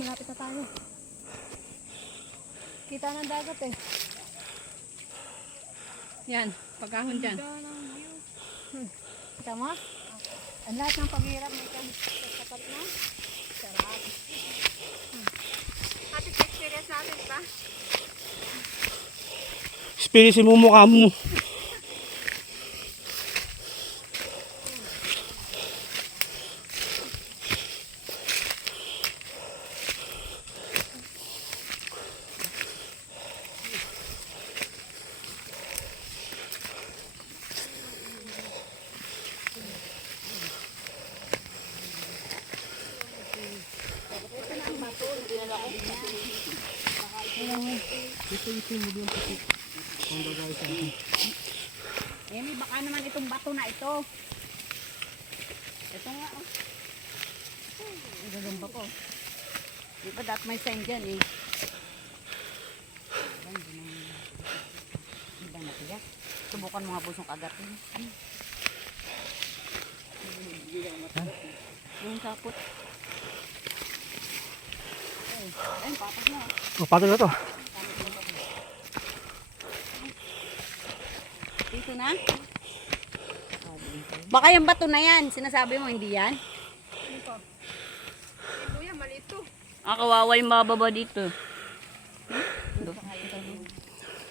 Malapit na tayo. Kita ng dagat eh. Yan, pagkahon dyan. Kita mo? Ang lahat ng paghirap may kasapat na. Sarap. Ate, experience natin ba? Experience mo mukha mo. Emi, baka naman itong bato na ito. Ito nga, oh. Ang gagamba ko. Di ba that may sign dyan, eh. Hindi ba natiyak? Subukan mo nga pusong kagat. Yung sapot. Ayun, patas na. Oh, pato na to. Dito na? Baka yung bato na yan. Sinasabi mo, hindi yan? Ano pa? Kuya, maliit to. Kawawa yung mababa dito.